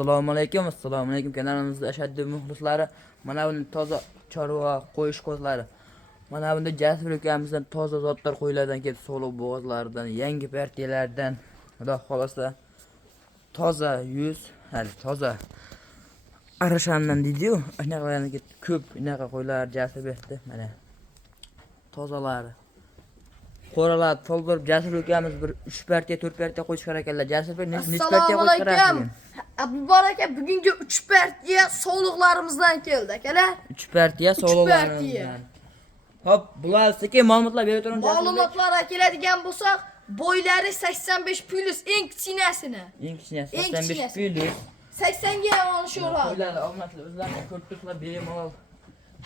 Assalomu alaykum kanalimizda ashaddiy muxlislari. Mana buni toza chorva qo'yish kozlari. Mana bunda Jasur akamizdan toza zotlar qo'ylardan kelib, so'liq bo'g'ozlaridan, yangi partiyalardan, xudo xolasa toza yuz, hali toza arashandan deydi-yu, anaqalarni ko'p inaqa qo'ylar Jasur berdi. Mana tozalari. Qo'ralar to'ldirib Jasur akamiz bir 3 partiya, 4 partiya qo'yish kerak ekanlar. Jasur nechta partiya qo'yish kerak? Abdulbor aka bugungi 3 partiya sog'liqlarimizdan keldi akalar. 3 partiya sog'liqlarimizdan. Hop, bular sizga ma'lumotlar berib turamiz. Ma'lumotlarga keladigan bo'lsak, bo'ylari 85 plus eng kichkinasini. Eng kichkinasi 85 plus. 80 ga olish o'radi. Qo'ylar omonatlar o'zlarini ko'rtirib bemalol.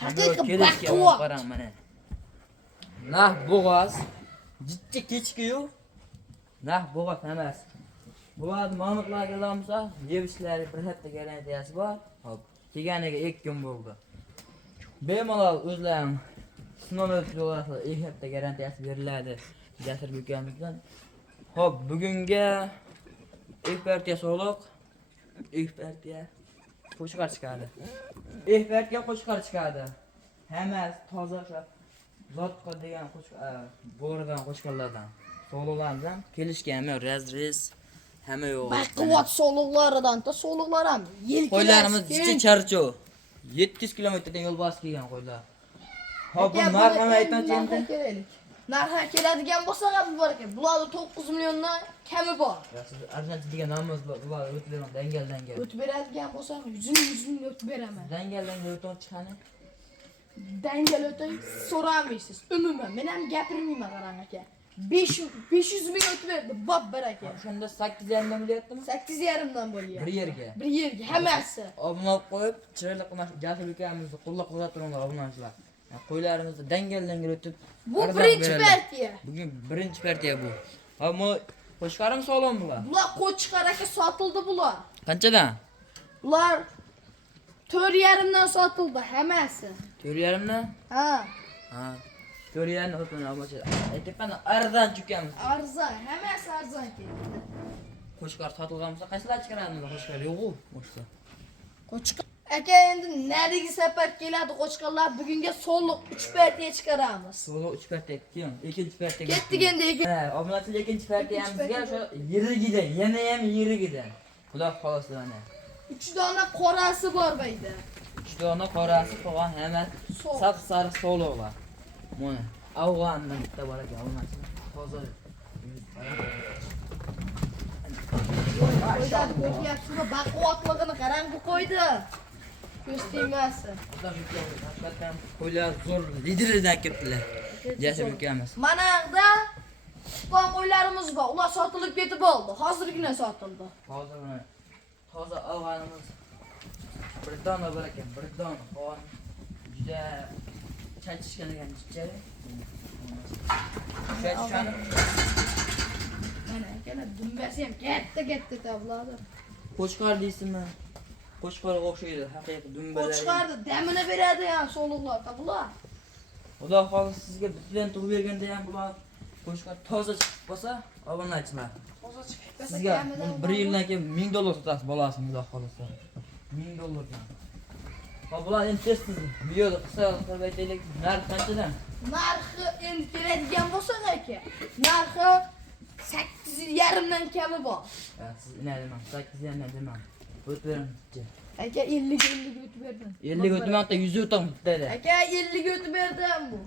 Haqiqiy baquvvat. Qarang mana. Nah bo'g'oz. Jitti kechki-yu. Nah bo'g'oz emas. Bular ma'lumotlarga kelamiz, yevishlari bir hafta garantiyasi bor. Hop, kelganiga 2 kun bo'ldi. Bemalol o'zlaring sinov o'tkazib, 2 hafta garantiyasi beriladi Jasur akamizdan. Hop, bugunga ilk partiya sog'liq, ilk partiya qo'shqar chiqadi. Ilk partiya qo'shqar chiqadi. Hammasi toza zotqa degan bo'g'irdan qo'shqarlardan. Sog'liqlardan kelishganmi, razrez hamma yo'q. Baquvvat sog'liqlaridan ta sog'liqlar ham yelkilar. Qo'ylarimiz jicha charcho. 700 kilometrdan yo'l bosib kelgan qo'ylar. Hop, bu narxini aytmoqchi endi. Narxga keladigan bo'lsa ham bor ekan. Bularda 9 milliondan kami bor. Siz Arjantin degan nomimiz bor. Bular o'tib dangal. O'tib beradigan bo'lsa, 100 o'tib beraman. Dangal o'tib chiqani. Dangal o'tib so'ramaysiz. Umuman men ham gapirmayman qarang aka. 500 ming o'tib berdi, bob baraka. Shunda 8,5 dan bo'lyaptimi? 8,5 dan bo'lyapti. Bir yerga hammasi. Obunov qo'yib, chiroyli qilmoq Jasur akamizni qo'llab-quvvatlayotgan turinglar obunachilar. Qo'ylarimizni dangal o'tib. Bu birinchi partiya. Bugun birinchi partiya bu. Hop, bu qo'shqarim sog'lom bular. Bular qo'chqar aka sotildi bular. Qanchadan? Bular 4,5 dan sotildi hammasi. 4,5 dan? Ha. 4,5 o'tini olmoqchi. Aytibman, arzon chukamiz. Arzon, hammasi arzon keldi. Qo'shqar sotilgan bo'lsa, qaysilar chiqaradimi? Qo'shqar yo'q-ku, o'shda. Qo'chqar aka endi narigi safar keladi qo'chqarlar. Bugunga so'liq 3 partiya chiqaramiz. So'liq 3 partiya keyin, ikkinchi partiya. Ketdik endi obunachilar ikkinchi partiyamizga o'sha yirigidan, yana ham yirigidan. Xudo xolasa mana. 3 dona qorasi bor bayda. 3 dona qorasi qolgan hammasi sap-sariq so'liqlar. Mana Afg'ondan bitta bor ekan, obunachilar. Toza. Qo'ylar ko'ryapsizmi? Baquvvatligini qarang bu qo'ydi. Ko'z tegmasin. Haqiqatan qo'ylar zo'r liderlardan kelibdilar. Jasur akamiz. Mana yerda Xitoy qo'ylarimiz bor. Ular sotilib ketib oldi. Hozirgina sotildi. Hozir mana toza Afg'onimiz bir dona bor ekan, bir dona. Qon juda chachishgan ekan jichari. Chachishani. Mana akana dumbasi ham katta tavladi. Qo'shqar deysizmi? Qo'shqarga o'xshaydi, haqiqiy dumbalar. Qo'shqarni damini beradi ham so'liqlar bular. Xudo xolisa sizga bitdan tug'ib berganda ham bular qo'shqar toza chiqib qolsa, obunachilar. Toza chiqib qolsa Sizga 1 yildan keyin $1000 sotasiz bolasini, xudo xolisa. $1000 dan. Va bular endi tez videoda qisqa qilib aytaylik, narx qanchadan? Narxi endi keladigan bo'lsa aka. Narxi 8,5 dan kami bor. Siz nima deyman? 8 dan demam. O't beringchi. Aka 50 o'tib berdim. 50 o'tmaqda 100 o'tib bitadi. Aka 50 o'tib berdim bu.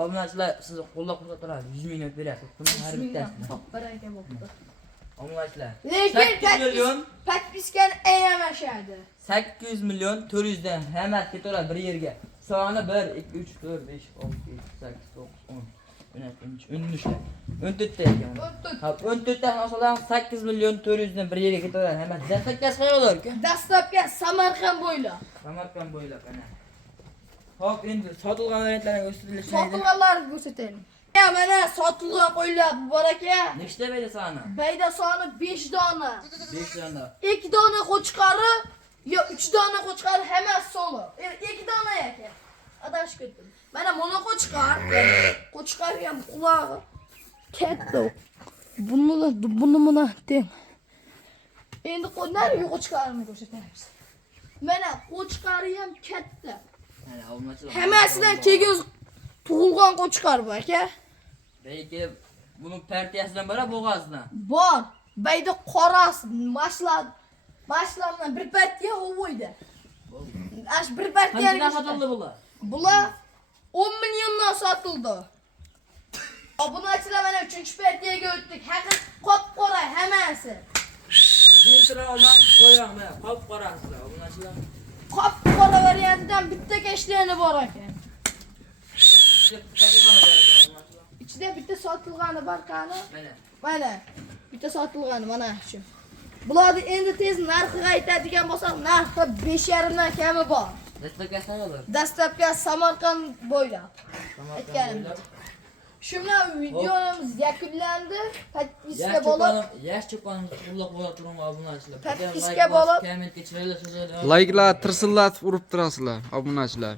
Obunachilar sizni qo'llab-quvvatlab turadi. 100 ming o'tib berasiz. Buni har bittasini. Bir aka bo'ldi. Obunachilar. Lekin 8 million podpiskani ayamashadi. 800 million 400 dan hammasi ketaveradi bir yerga. Soni 1 2 3 4 5 6 7 8 9 10 13 14 ta ekan. Hop 14 ta olsalar 8 million 400 dan bir yerga ketaveradi. Hammasi dastlabkasi qayerda? Dastlabki Samarqand bo'ylab. Samarqand bo'ylab ana. Hop endi sotilgan variantlarga ko'rsatilishidan. Sotilganlarni ko'rsataylik. Mana sotilgan qo'ylar bor aka. Nechta bayda soni? Bayda soni 5 dona. 5 dona. 2 dona qo'chqari yo 3 dona qo'chqari hammasi so'liq. 2 dona aka. Adashib ketdim. Mana mono qo'chqar. Qo'chqar ham qulog'i katta. Buni teng. Endi nariga qo'chqarini ko'rsatamiz. Mana qo'chqari ham katta. Mana obunachilar. Hammasidan keyin tug'ilgan qo'chqar bu aka. Belki bunun partiyasidan biri bo'g'azdan. Bor. Bayda qorasi, mashlamdan bir partiya o'voydi. Ash bir partiya. Qancha sotildi bular? Bular 10 milliondan sotildi. Obunachilar mana 3-partiyaga o'tdik. Haqiqat qop-qora hammasi. Zentraldan qo'yamiz. Qop-qorasilar obunachilar. Qop-qora variantidan bitta kashlayni bor ekan. Ichida bitta sotilgani bor qani? Mana. Bitta sotilgani mana shu. Bularni endi tez narxiga aytadigan bo'lsak, narxi 5,5 dan kami bor. Dastlabki sanolar. Dastlabki Samarqand bo'ylab. Aytganimdek. Shu bilan videomiz yakunlandi. Podpiska bo'lib, Yash cho'ponimiz qo'llab-quvvat turing obunachilar. Podpiska bo'lib, kommentga chiringlar. Like'lar tirsillatib urib turasizlar obunachilar.